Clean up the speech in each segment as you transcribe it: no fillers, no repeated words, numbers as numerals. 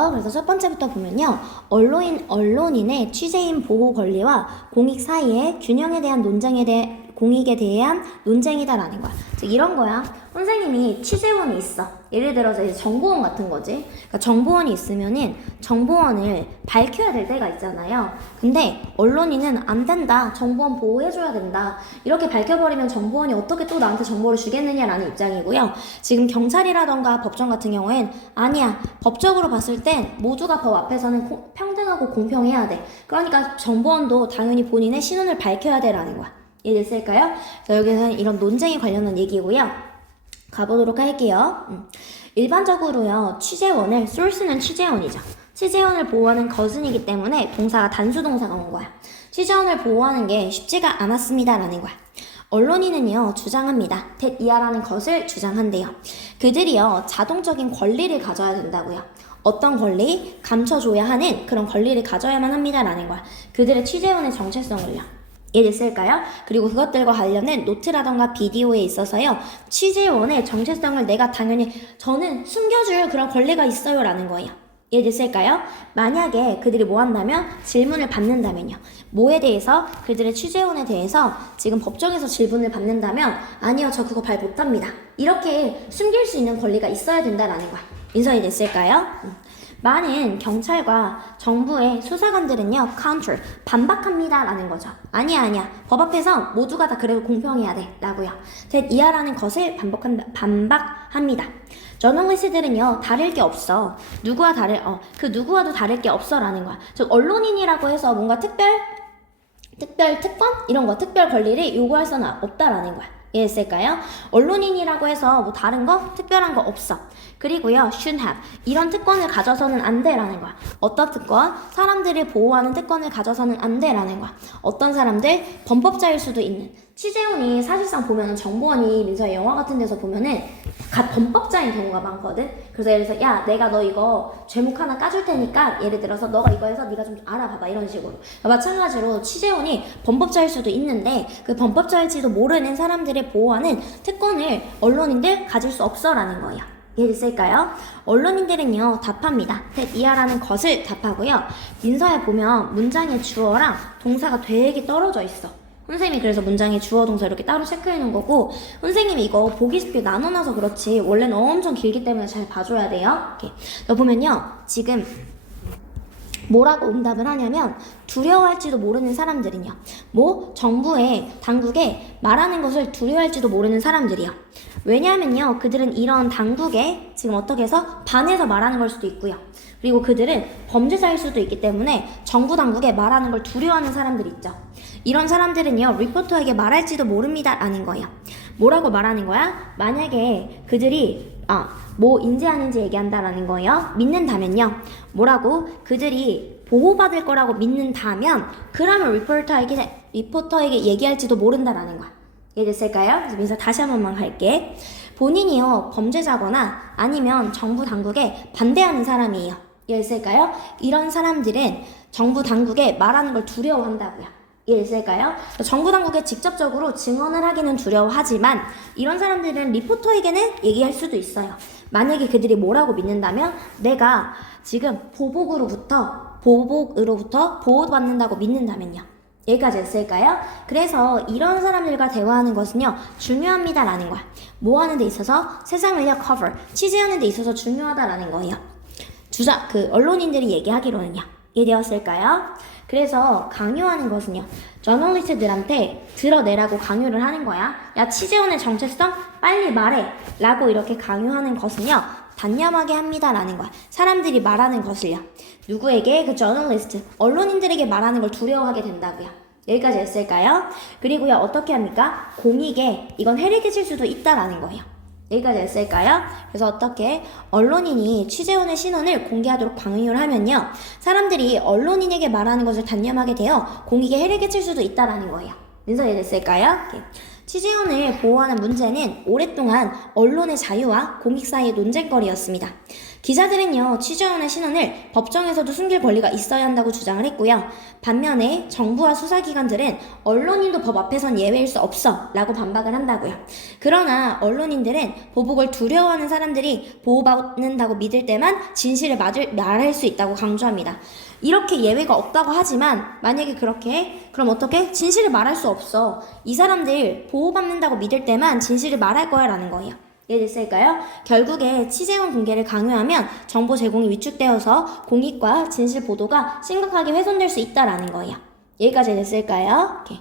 볼게요. 그래서 첫 번째부터 보면요. 언론인의 취재인 보호 권리와 공익 사이의 균형에 대한 공익에 대한 논쟁이다라는 거야. 즉 이런 거야. 선생님이 취재원이 있어. 예를 들어서 이제 정보원 같은 거지. 그러니까 정보원이 있으면은 정보원을 밝혀야 될 때가 있잖아요. 근데 언론인은 안 된다. 정보원 보호해줘야 된다. 이렇게 밝혀버리면 정보원이 어떻게 또 나한테 정보를 주겠느냐라는 입장이고요. 지금 경찰이라던가 법정 같은 경우엔 아니야. 법적으로 봤을 땐 모두가 법 앞에서는 평등하고 공평해야 돼. 그러니까 정보원도 당연히 본인의 신원을 밝혀야 돼라는 거야. 이해됐을까요? 자, 여기서는 이런 논쟁에 관련한 얘기고요. 가보도록 할게요. 일반적으로요, 취재원을, source는 취재원이죠. 취재원을 보호하는 거순이기 때문에 동사가 단수동사가 온 거야. 취재원을 보호하는 게 쉽지가 않았습니다라는 거야. 언론인은요, 주장합니다. 이하라는 것을 주장한대요. 그들이요, 자동적인 권리를 가져야 된다고요. 어떤 권리? 감춰줘야 하는 그런 권리를 가져야만 합니다라는 거야. 그들의 취재원의 정체성을요. 이해됐을까요? 그리고 그것들과 관련된 노트라던가 비디오에 있어서요, 취재원의 정체성을 내가 당연히 저는 숨겨줄 그런 권리가 있어요 라는 거예요. 이해됐을까요? 만약에 그들이 뭐 한다면 질문을 받는다면요, 뭐에 대해서? 그들의 취재원에 대해서 지금 법정에서 질문을 받는다면 아니요, 저 그거 발 못합니다, 이렇게 숨길 수 있는 권리가 있어야 된다라는 거야. 인정이 됐을까요? 많은 경찰과 정부의 수사관들은요, counter, 반박합니다 라는 거죠. 아니야. 법 앞에서 모두가 다 그래도 공평해야 돼 라고요. 이하라는 것을 반박합니다. 저널리스트들은요, 다를 게 없어. 그 누구와도 다를 게 없어 라는 거야. 즉, 언론인이라고 해서 뭔가 특별 특권? 이런 거, 특별 권리를 요구할 수는 없다라는 거야. 이해했을까요? 언론인이라고 해서 뭐 다른 거? 특별한 거 없어. 그리고요, should have. 이런 특권을 가져서는 안 돼라는 거야. 어떤 특권? 사람들을 보호하는 특권을 가져서는 안 돼라는 거야. 어떤 사람들? 범법자일 수도 있는. 취재원이 사실상 보면은 정보원이 민서의 영화 같은 데서 보면은 범법자인 경우가 많거든. 그래서 예를 들어서 야, 내가 너 이거 죄목 하나 까줄 테니까 예를 들어서 너가 이거 해서 네가 좀 알아봐봐 이런 식으로. 마찬가지로 취재원이 범법자일 수도 있는데 그 범법자일지도 모르는 사람들을 보호하는 특권을 언론인들 가질 수 없어라는 거예요. 이해됐을까요? 언론인들은요, 답합니다. 이하라는 것을 답하고요. 민서에 보면 문장의 주어랑 동사가 되게 떨어져 있어. 선생님이 그래서 문장의 주어 동사 이렇게 따로 체크해 놓은 거고, 선생님이 이거 보기 쉽게 나눠놔서 그렇지 원래는 엄청 길기 때문에 잘 봐줘야 돼요. 이렇게 보면요, 지금 뭐라고 응답을 하냐면 두려워할지도 모르는 사람들은요, 정부의 당국에 말하는 것을 두려워할지도 모르는 사람들이요. 왜냐하면요, 그들은 이런 당국에 지금 어떻게 해서 반해서 말하는 걸 수도 있고요. 그리고 그들은 범죄자일 수도 있기 때문에 정부 당국에 말하는 걸 두려워하는 사람들이 있죠. 이런 사람들은요, 리포터에게 말할지도 모릅니다 라는 거예요. 뭐라고 말하는 거야? 만약에 그들이 인지하는지 얘기한다라는 거예요. 믿는다면요, 그들이 보호받을 거라고 믿는다면 그러면 리포터에게 얘기할지도 모른다라는 거야. 이해됐을까요? 그래서 민서 다시 한 번만 갈게. 본인이요, 범죄자거나 아니면 정부 당국에 반대하는 사람이에요. 이해됐을까요? 이런 사람들은 정부 당국에 말하는 걸 두려워한다고요. 이해됐을까요? 정부 당국에 직접적으로 증언을 하기는 두려워하지만 이런 사람들은 리포터에게는 얘기할 수도 있어요. 만약에 그들이 뭐라고 믿는다면 내가 지금 보복으로부터 보호받는다고 믿는다면요. 여기까지 했을까요? 그래서 이런 사람들과 대화하는 것은요, 중요합니다라는 거야. 뭐 하는 데 있어서? 세상을요, cover, 취재하는 데 있어서 중요하다라는 거예요. 언론인들이 얘기하기로는요. 이해되었을까요? 그래서 강요하는 것은요, 저널리스트들한테 드러내라고 강요를 하는 거야. 야, 취재원의 정체성 빨리 말해 라고 이렇게 강요하는 것은요, 단념하게 합니다라는 거야. 사람들이 말하는 것을요, 누구에게? 그 저널리스트, 언론인들에게 말하는 걸 두려워하게 된다고요. 여기까지 했을까요? 그리고요, 어떻게 합니까? 공익에 이건 해를 끼칠 수도 있다라는 거예요. 여기까지 했을까요? 그래서 어떻게 언론인이 취재원의 신원을 공개하도록 강요를 하면요, 사람들이 언론인에게 말하는 것을 단념하게 되어 공익에 해를 끼칠 수도 있다라는 거예요. 민서 이해됐을까요? 취재원을 보호하는 문제는 오랫동안 언론의 자유와 공익 사이의 논쟁거리였습니다. 기자들은요, 취재원의 신원을 법정에서도 숨길 권리가 있어야 한다고 주장을 했고요. 반면에 정부와 수사기관들은 언론인도 법 앞에선 예외일 수 없어 라고 반박을 한다고요. 그러나 언론인들은 보복을 두려워하는 사람들이 보호받는다고 믿을 때만 진실을 말할 수 있다고 강조합니다. 이렇게 예외가 없다고 하지만 만약에 그렇게 그럼 어떻게? 진실을 말할 수 없어. 이 사람들 보호받는다고 믿을 때만 진실을 말할 거야 라는 거예요. 이해됐을까요? 결국에 취재원 공개를 강요하면 정보 제공이 위축되어서 공익과 진실 보도가 심각하게 훼손될 수 있다라는 거예요. 여기까지 됐을까요? 오케이.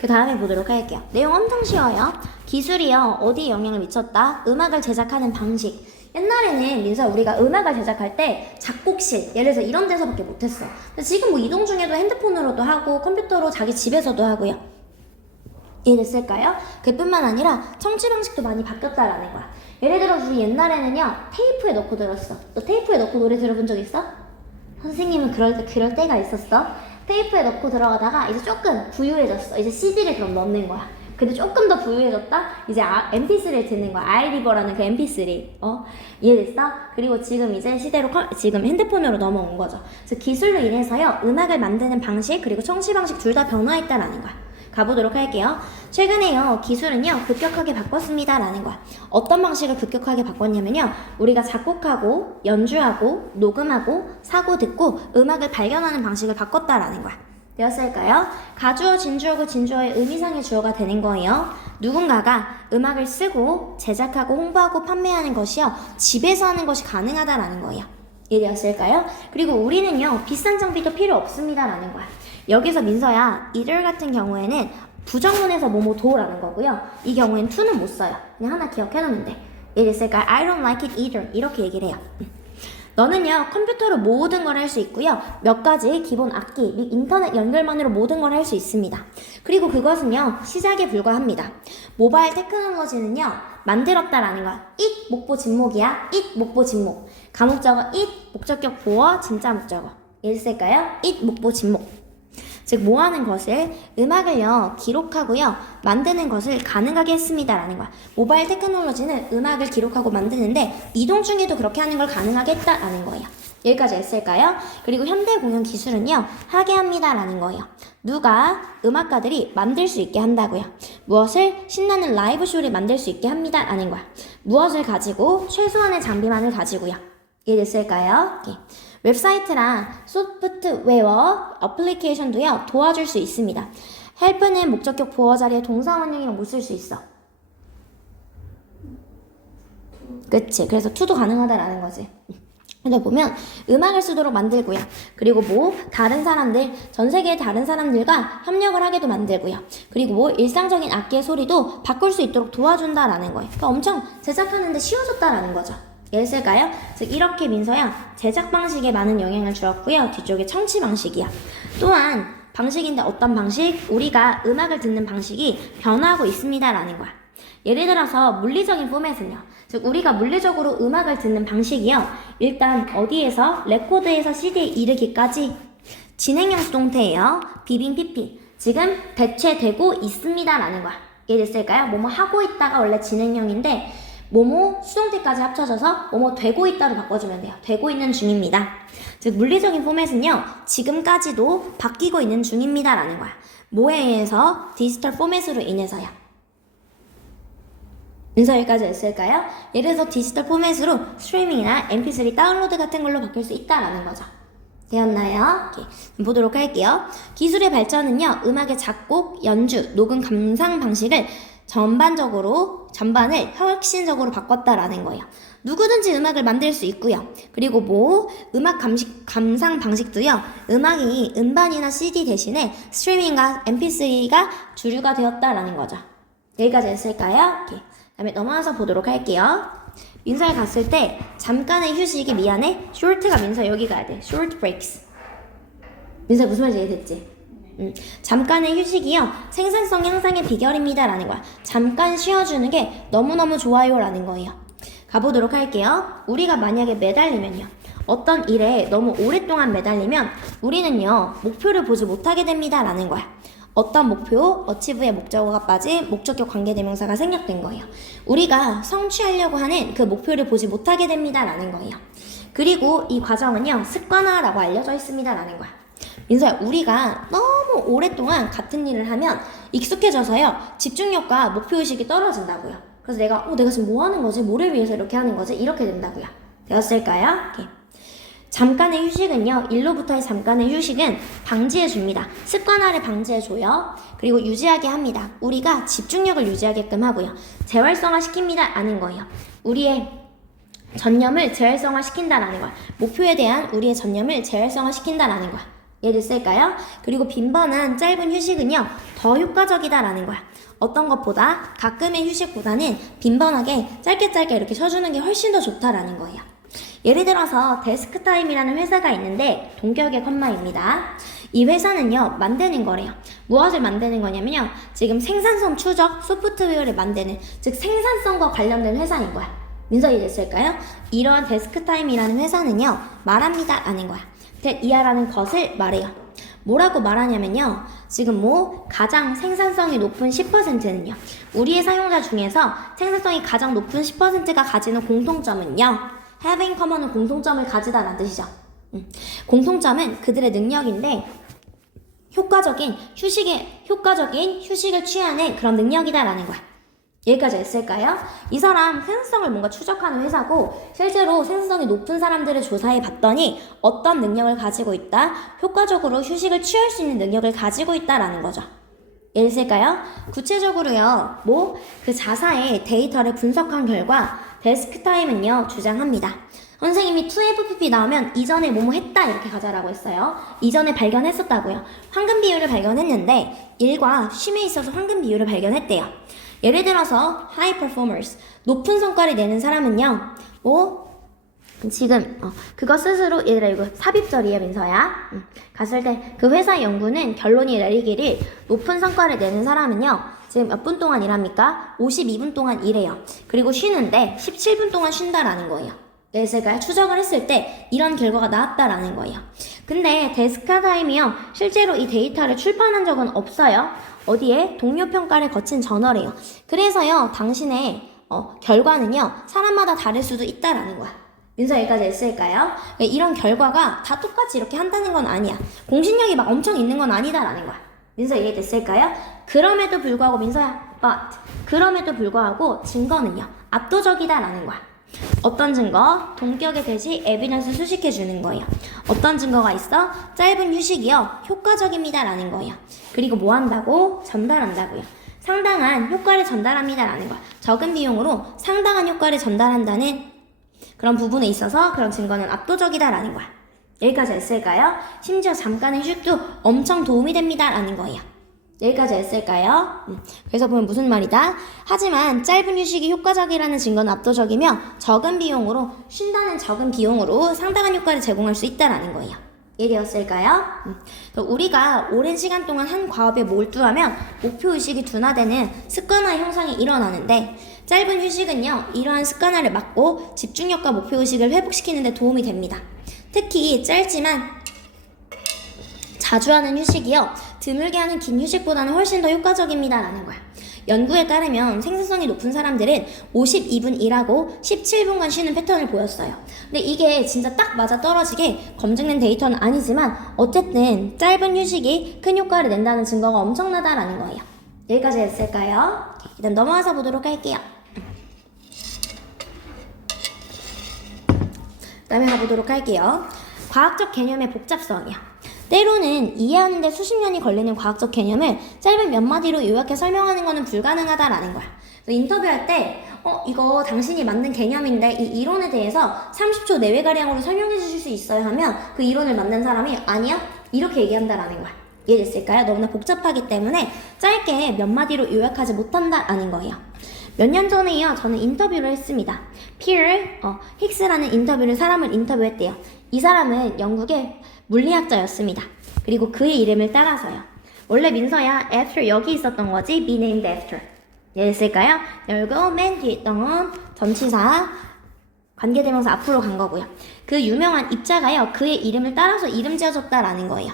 그 다음에 보도록 할게요. 내용 엄청 쉬워요. 기술이요, 어디에 영향을 미쳤다? 음악을 제작하는 방식. 옛날에는 민서야, 우리가 음악을 제작할 때 작곡실, 예를 들어서 이런 데서밖에 못했어. 근데 지금 뭐 이동 중에도 핸드폰으로도 하고 컴퓨터로 자기 집에서도 하고요. 이해됐을까요? 그뿐만 아니라 청취 방식도 많이 바뀌었다라는 거야. 예를 들어 우리 옛날에는요, 테이프에 넣고 들었어. 너 테이프에 넣고 노래 들어본 적 있어? 선생님은 그럴 때가 있었어. 테이프에 넣고 들어가다가 이제 조금 부유해졌어. 이제 CD를 그럼 넣는 거야. 근데 조금 더 부유해졌다? 이제 MP3를 듣는 거야. 아이리버라는 그 MP3. 이해됐어? 그리고 지금 이제 시대로 지금 핸드폰으로 넘어온 거죠. 그래서 기술로 인해서요, 음악을 만드는 방식 그리고 청취 방식 둘 다 변화했다라는 거야. 가보도록 할게요. 최근에요, 기술은요, 급격하게 바꿨습니다 라는 거야. 어떤 방식을 급격하게 바꿨냐면요, 우리가 작곡하고 연주하고 녹음하고 사고 듣고 음악을 발견하는 방식을 바꿨다라는 거야. 되었을까요? 가주어, 진주어고 진주어의 의미상의 주어가 되는 거예요. 누군가가 음악을 쓰고 제작하고 홍보하고 판매하는 것이요, 집에서 하는 것이 가능하다라는 거예요. 이해되었을까요? 그리고 우리는요, 비싼 장비도 필요 없습니다 라는 거야. 여기서 민서야, 이들 같은 경우에는 부정문에서 뭐뭐도라는 거고요. 이 경우엔 to는 못 써요. 그냥 하나 기억해놓으면 돼. 이해됐을까요? I don't like it either. 이렇게 얘기를 해요. 너는요, 컴퓨터로 모든 걸 할 수 있고요. 몇 가지 기본 악기 및 인터넷 연결만으로 모든 걸 할 수 있습니다. 그리고 그것은요, 시작에 불과합니다. 모바일 테크놀로지는요, 만들었다라는 거야. it 목보 진목이야. it 목보 진목. 가목적어 it 목적격 보어 진짜 목적어. 이해됐을까요? it 목보 진목. 즉 뭐하는 것을, 음악을요, 기록하고요, 만드는 것을 가능하게 했습니다라는 거야. 모바일 테크놀로지는 음악을 기록하고 만드는데 이동 중에도 그렇게 하는 걸 가능하게 했다라는 거예요. 여기까지 했을까요? 그리고 현대 공연 기술은요, 하게 합니다라는 거예요. 누가, 음악가들이 만들 수 있게 한다고요. 무엇을? 신나는 라이브 쇼를 만들 수 있게 합니다라는 거야. 무엇을 가지고? 최소한의 장비만을 가지고요. 이해됐을까요? 오케이. 웹사이트랑 소프트웨어, 어플리케이션도요, 도와줄 수 있습니다. help는 목적격 보어 자리에 동사 원형이랑 못 쓸 수 있어. 그치? 그래서 to도 가능하다라는 거지. 근데 보면 음악을 쓰도록 만들고요. 그리고 뭐 다른 사람들, 전 세계의 다른 사람들과 협력을 하게도 만들고요. 그리고 뭐 일상적인 악기의 소리도 바꿀 수 있도록 도와준다라는 거예요. 그러니까 엄청 제작하는데 쉬워졌다라는 거죠. 이해했을까요? 즉 이렇게 민서야, 제작 방식에 많은 영향을 주었고요. 뒤쪽에 청취 방식이야. 또한 방식인데 어떤 방식? 우리가 음악을 듣는 방식이 변화하고 있습니다라는 거야. 예를 들어서 물리적인 포맷은요, 즉 우리가 물리적으로 음악을 듣는 방식이요, 일단 어디에서? 레코드에서 CD에 이르기까지 진행형 수동태예요. 비빙 PP. 지금 대체되고 있습니다라는 거야. 이해됐을까요? 뭐뭐 하고 있다가 원래 진행형인데 뭐뭐 수동태까지 합쳐져서 뭐뭐 되고 있다로 바꿔주면 돼요. 되고 있는 중입니다. 즉 물리적인 포맷은요, 지금까지도 바뀌고 있는 중입니다 라는 거야. 뭐에 의해서? 디지털 포맷으로 인해서요. 민서 여기까지 했을까요? 예를 들어서 디지털 포맷으로 스트리밍이나 mp3 다운로드 같은 걸로 바뀔 수 있다라는 거죠. 되었나요? 오케이. 보도록 할게요. 기술의 발전은요, 음악의 작곡, 연주, 녹음, 감상 방식을 전반을 혁신적으로 바꿨다라는 거예요. 누구든지 음악을 만들 수 있고요. 그리고 뭐 음악 감상 방식도요, 음악이 음반이나 CD 대신에 스트리밍과 mp3가 주류가 되었다라는 거죠. 여기까지 했을까요? 오케이. 다음에 넘어가서 보도록 할게요. 민서에 갔을 때 잠깐의 휴식이, 미안해, short가 민서 여기 가야 돼. short breaks. 민서 무슨 말인지 이해됐지? 잠깐의 휴식이요, 생산성 향상의 비결입니다 라는 거야. 잠깐 쉬어주는 게 너무너무 좋아요 라는 거예요. 가보도록 할게요. 우리가 만약에 매달리면요, 어떤 일에 너무 오랫동안 매달리면 우리는요, 목표를 보지 못하게 됩니다 라는 거야. 어떤 목표, achieve의 목적어가 빠진 목적격 관계대명사가 생략된 거예요. 우리가 성취하려고 하는 그 목표를 보지 못하게 됩니다 라는 거예요. 그리고 이 과정은요 습관화라고 알려져 있습니다 라는 거야. 민서야, 우리가 너무 오랫동안 같은 일을 하면 익숙해져서요 집중력과 목표의식이 떨어진다고요. 그래서 내가 지금 뭐 하는 거지? 뭐를 위해서 이렇게 하는 거지? 이렇게 된다고요. 되었을까요? 오케이. 잠깐의 휴식은요, 일로부터의 잠깐의 휴식은 방지해줍니다. 습관화를 방지해줘요. 그리고 유지하게 합니다. 우리가 집중력을 유지하게끔 하고요. 재활성화 시킵니다. 아는 거예요. 우리의 전념을 재활성화 시킨다라는 거야. 목표에 대한 우리의 전념을 재활성화 시킨다라는 거야. 예를 쓸까요? 그리고 빈번한 짧은 휴식은요, 더 효과적이다라는 거야. 어떤 것보다 가끔의 휴식보다는 빈번하게 짧게 이렇게 쉬어주는 게 훨씬 더 좋다라는 거예요. 예를 들어서 데스크타임이라는 회사가 있는데 동격의 컴마입니다. 이 회사는요 만드는 거래요. 무엇을 만드는 거냐면요 지금 생산성 추적 소프트웨어를 만드는, 즉 생산성과 관련된 회사인 거야. 민서 이해됐을까요? 이러한 데스크타임이라는 회사는요 말합니다 라는 거야. 이하라는 것을 말해요. 뭐라고 말하냐면요 지금 가장 생산성이 높은 10%는요 우리의 사용자 중에서 생산성이 가장 높은 10%가 가지는 공통점은요 having common은 공통점을 가지다라는 뜻이죠. 공통점은 그들의 능력인데 효과적인 휴식을 취하는 그런 능력이다라는 거야. 여기까지 했을까요? 이 사람 생산성을 뭔가 추적하는 회사고 실제로 생산성이 높은 사람들을 조사해 봤더니 어떤 능력을 가지고 있다? 효과적으로 휴식을 취할 수 있는 능력을 가지고 있다라는 거죠. 예를 들까요? 구체적으로요, 그 자사의 데이터를 분석한 결과 데스크타임은요 주장합니다. 선생님이 2FPP 나오면 이전에 뭐뭐 했다 이렇게 가자라고 했어요. 이전에 발견했었다고요. 황금 비율을 발견했는데 일과 쉼에 있어서 황금 비율을 발견했대요. 예를 들어서 high performers, 높은 성과를 내는 사람은요 지금 그거 스스로, 얘들아 이거 삽입절이에요 민서야. 갔을 때 그 회사 연구는 결론이 내리기를 높은 성과를 내는 사람은요 지금 몇 분 동안 일합니까? 52분 동안 일해요. 그리고 쉬는데 17분 동안 쉰다라는 거예요. 예를 추적을 했을 때 이런 결과가 나왔다라는 거예요. 근데 데스크타임이요 실제로 이 데이터를 출판한 적은 없어요. 어디에? 동료 평가를 거친 저널이에요. 그래서요 당신의 결과는요 사람마다 다를 수도 있다라는 거야. 민서 여기까지 했을까요? 이런 결과가 다 똑같이 이렇게 한다는 건 아니야. 공신력이 막 엄청 있는 건 아니다라는 거야. 민서 이해됐을까요? 그럼에도 불구하고 민서야, 그럼에도 불구하고 증거는요 압도적이다라는 거야. 어떤 증거? 동격의 대시 에비던스 수식해주는 거예요. 어떤 증거가 있어? 짧은 휴식이요 효과적입니다 라는 거예요. 그리고 뭐 한다고? 전달한다고요. 상당한 효과를 전달합니다 라는 거야. 적은 비용으로 상당한 효과를 전달한다는 그런 부분에 있어서 그런 증거는 압도적이다 라는 거야. 여기까지 했을까요? 심지어 잠깐의 휴식도 엄청 도움이 됩니다 라는 거예요. 여기까지 했을까요? 그래서 보면 무슨 말이다? 하지만 짧은 휴식이 효과적이라는 증거는 압도적이며 적은 비용으로, 쉰다는 적은 비용으로 상당한 효과를 제공할 수 있다라는 거예요. 이해되었을까요? 우리가 오랜 시간 동안 한 과업에 몰두하면 목표의식이 둔화되는 습관화 형성이 일어나는데 짧은 휴식은요 이러한 습관화를 막고 집중력과 목표의식을 회복시키는 데 도움이 됩니다. 특히 짧지만 자주 하는 휴식이요 드물게 하는 긴 휴식보다는 훨씬 더 효과적입니다 라는 거야. 연구에 따르면 생산성이 높은 사람들은 52분 일하고 17분간 쉬는 패턴을 보였어요. 근데 이게 진짜 딱 맞아떨어지게 검증된 데이터는 아니지만 어쨌든 짧은 휴식이 큰 효과를 낸다는 증거가 엄청나다라는 거예요. 여기까지 했을까요? 일단 넘어가서 보도록 할게요. 그 다음에 가보도록 할게요. 과학적 개념의 복잡성이요. 때로는 이해하는 데 수십 년이 걸리는 과학적 개념을 짧은 몇 마디로 요약해 설명하는 것은 불가능하다라는 거야. 인터뷰할 때 이거 당신이 만든 개념인데 이 이론에 대해서 30초 내외가량으로 설명해 주실 수 있어요 하면 그 이론을 만든 사람이 아니야? 이렇게 얘기한다라는 거야. 이해됐을까요? 너무나 복잡하기 때문에 짧게 몇 마디로 요약하지 못한다라는 거예요. 몇 년 전에요 저는 인터뷰를 했습니다. 피얼 힉스라는 사람을 인터뷰했대요. 이 사람은 영국의 물리학자였습니다. 그리고 그의 이름을 따라서요. 원래 민서야 after 여기 있었던 거지 be named after. 이해됐을까요? 열고 맨 뒤에 있던 건 전치사 관계대명사 앞으로 간 거고요. 그 유명한 입자가요 그의 이름을 따라서 이름 지어줬다라는 거예요.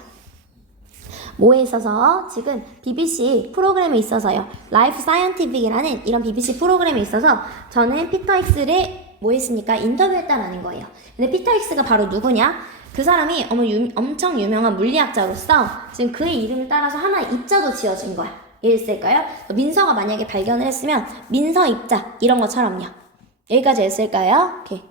뭐에 있어서 지금 BBC 프로그램에 있어서요. 라이프 사이언티픽이라는 이런 BBC 프로그램에 있어서 저는 피터 힉스를 뭐 했습니까? 인터뷰했다라는 거예요. 근데 피터 힉스가 바로 누구냐? 그 사람이 엄청 유명한 물리학자로서 지금 그의 이름을 따라서 하나의 입자도 지어진 거야. 이랬을까요? 민서가 만약에 발견을 했으면 민서 입자 이런 것처럼요. 여기까지 했을까요? 오케이.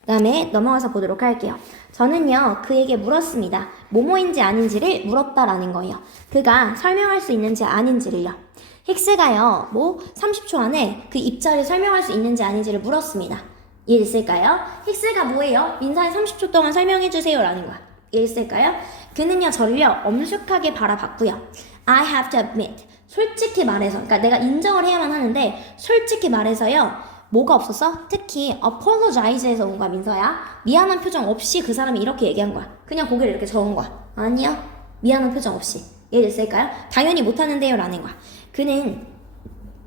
그 다음에 넘어가서 보도록 할게요. 저는요 그에게 물었습니다. 뭐뭐인지 아닌지를 물었다라는 거예요. 그가 설명할 수 있는지 아닌지를요. 힉스가요 30초 안에 그 입자를 설명할 수 있는지 아닌지를 물었습니다. 이해됐을까요? 힉스가 뭐예요? 민서에 30초 동안 설명해주세요 라는 거야. 이해됐을까요? 그는요 저를요 엄숙하게 바라봤고요. I have to admit, 솔직히 말해서, 그러니까 내가 인정을 해야만 하는데 솔직히 말해서요 뭐가 없었어? 특히 apologize에서 온 거야. 민서야 미안한 표정 없이 그 사람이 이렇게 얘기한 거야. 그냥 고개를 이렇게 저은 거야. 아니야 미안한 표정 없이. 이해됐을까요? 당연히 못하는데요 라는 거야. 그는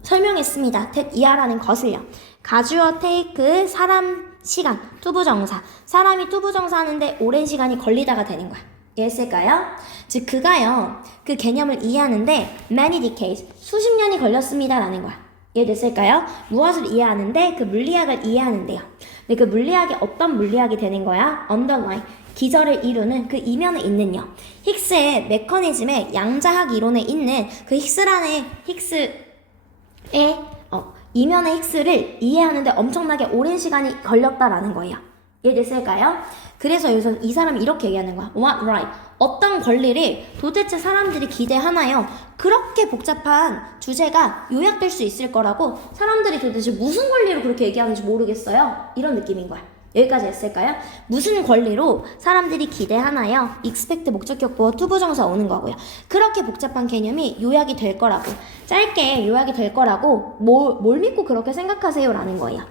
설명했습니다. 이하라는 것을요. 가주어 테이크 사람 시간 투부정사. 사람이 투부정사 하는데 오랜 시간이 걸리다가 되는 거야. 이해했을까요? 즉 그가요 그 개념을 이해하는데 many decades 수십 년이 걸렸습니다 라는 거야. 이해됐을까요? 무엇을 이해하는데 그 물리학을 이해하는데요. 근데 그 물리학이 어떤 물리학이 되는 거야? underline 기저를 이루는 그 이면에 있는요. 힉스의 메커니즘의 양자학 이론에 있는 그 힉스의 이면의 힉스를 이해하는데 엄청나게 오랜 시간이 걸렸다라는 거예요. 이해됐을까요? 그래서 여기서 이 사람이 이렇게 얘기하는 거야. What right? 어떤 권리를 도대체 사람들이 기대하나요? 그렇게 복잡한 주제가 요약될 수 있을 거라고 사람들이 도대체 무슨 권리로 그렇게 얘기하는지 모르겠어요. 이런 느낌인 거야. 여기까지 했을까요? 무슨 권리로 사람들이 기대하나요? expect 목적격보어 투부정사 오는 거고요. 그렇게 복잡한 개념이 요약이 될 거라고, 짧게 요약이 될 거라고 뭘 믿고 그렇게 생각하세요? 라는 거예요.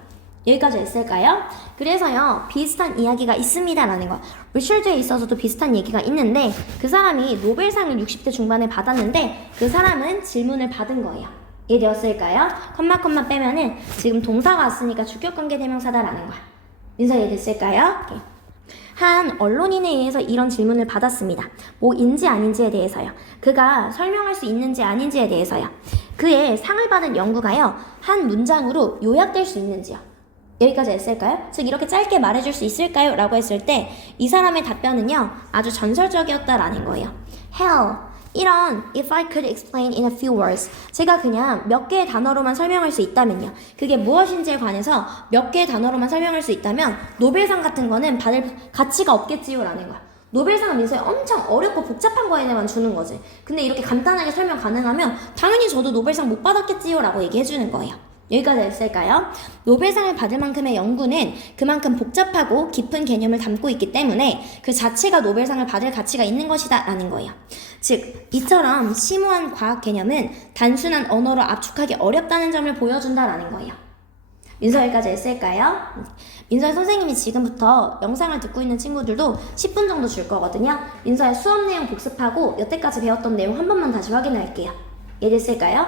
여기까지 했을까요? 그래서요 비슷한 이야기가 있습니다 라는 거. 리처드에 있어서도 비슷한 얘기가 있는데 그 사람이 노벨상을 60대 중반에 받았는데 그 사람은 질문을 받은 거예요. 이해되었을까요? 컴마 빼면은 지금 동사가 왔으니까 주격관계 대명사다 라는 거야. 민서 이해됐을까요? 한 언론인에 의해서 이런 질문을 받았습니다. 뭐인지 아닌지에 대해서요. 그가 설명할 수 있는지 아닌지에 대해서요. 그의 상을 받은 연구가요 한 문장으로 요약될 수 있는지요. 여기까지 했을까요? 즉 이렇게 짧게 말해줄 수 있을까요? 라고 했을 때 이 사람의 답변은요 아주 전설적이었다라는 거예요. Hell, 이런 if I could explain in a few words, 제가 그냥 몇 개의 단어로만 설명할 수 있다면요, 그게 무엇인지에 관해서 몇 개의 단어로만 설명할 수 있다면 노벨상 같은 거는 받을 가치가 없겠지요 라는 거야. 노벨상은 민서에 엄청 어렵고 복잡한 거에만 주는 거지. 근데 이렇게 간단하게 설명 가능하면 당연히 저도 노벨상 못 받았겠지요 라고 얘기해주는 거예요. 여기까지 했을까요? 노벨상을 받을 만큼의 연구는 그만큼 복잡하고 깊은 개념을 담고 있기 때문에 그 자체가 노벨상을 받을 가치가 있는 것이다 라는 거예요. 즉 이처럼 심오한 과학 개념은 단순한 언어로 압축하기 어렵다는 점을 보여준다라는 거예요. 민서 여기까지 했을까요? 민서의 선생님이 지금부터 영상을 듣고 있는 친구들도 10분 정도 줄 거거든요. 민서의 수업 내용 복습하고 여태까지 배웠던 내용 한 번만 다시 확인할게요. 이해됐을까요?